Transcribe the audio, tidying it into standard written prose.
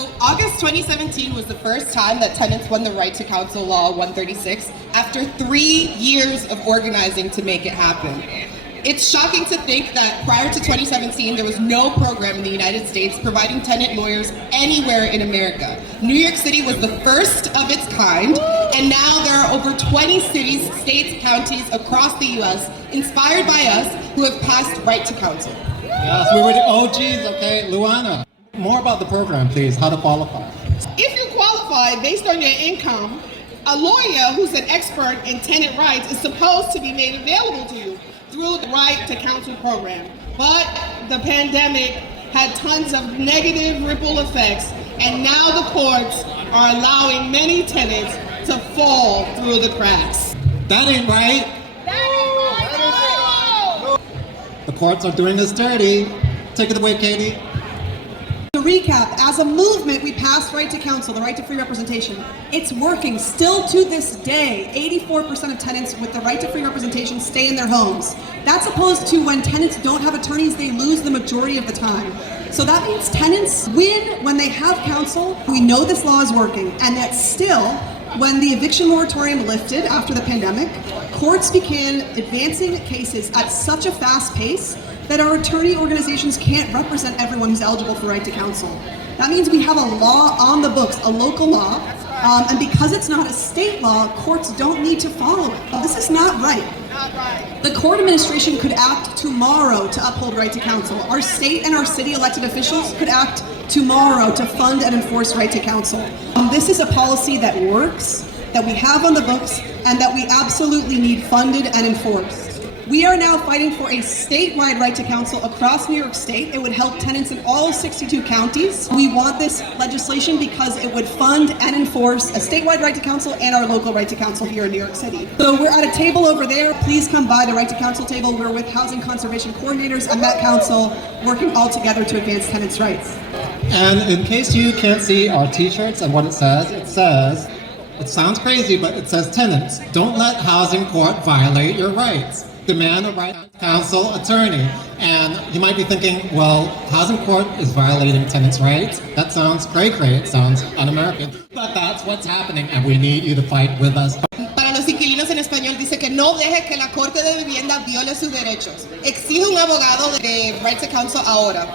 So August 2017 was the first time that tenants won the Right to Counsel Law 136 after 3 years of organizing to make it happen. It's shocking to think that prior to 2017, there was no program in the United States providing tenant lawyers anywhere in America. New York City was the first of its kind, and now there are over 20 cities, states, counties across the U.S. inspired by us who have passed Right to Counsel. Yes, we were the OGs, okay? Luana, more about the program, please, how to qualify. If you qualify based on your income, a lawyer who's an expert in tenant rights is supposed to be made available to you through the Right to Counsel program. But the pandemic had tons of negative ripple effects, and now the courts are allowing many tenants to fall through the cracks. That ain't right. The courts are doing us dirty. Take it away, Katy. To recap, as a movement, we passed Right to Counsel, the right to free representation. It's working. Still to this day, 84% of tenants with the right to free representation stay in their homes. That's opposed to when tenants don't have attorneys, they lose the majority of the time. So that means tenants win when they have counsel. We know this law is working, and that still, when the eviction moratorium lifted after the pandemic, courts began advancing cases at such a fast pace that our attorney organizations can't represent everyone who's eligible for right to counsel. That means we have a law on the books, a local law, and because it's not a state law, courts don't need to follow it. This is not right. The court administration could act tomorrow to uphold right to counsel. Our state and our city elected officials could act tomorrow to fund and enforce right to counsel. This is a policy that works, that we have on the books, and that we absolutely need funded and enforced. We are now fighting for a statewide right to counsel across New York State. It would help tenants in all 62 counties. We want this legislation because it would fund and enforce a statewide right to counsel and our local right to counsel here in New York City. So we're at a table over there. Please come by the right to counsel table. We're with housing conservation coordinators and Met Council, working all together to advance tenants' rights. And in case you can't see our t-shirts and what it says, it sounds crazy, but it says tenants, don't let housing court violate your rights. Demand a right to counsel attorney. And you might be thinking, well, housing court is violating tenants' rights. That sounds cray-cray, it sounds un-American. But that's what's happening, and we need you to fight with us. Para los inquilinos en español dice que no deje que la Corte de Vivienda viole sus derechos. Exige un abogado de Right to Counsel ahora.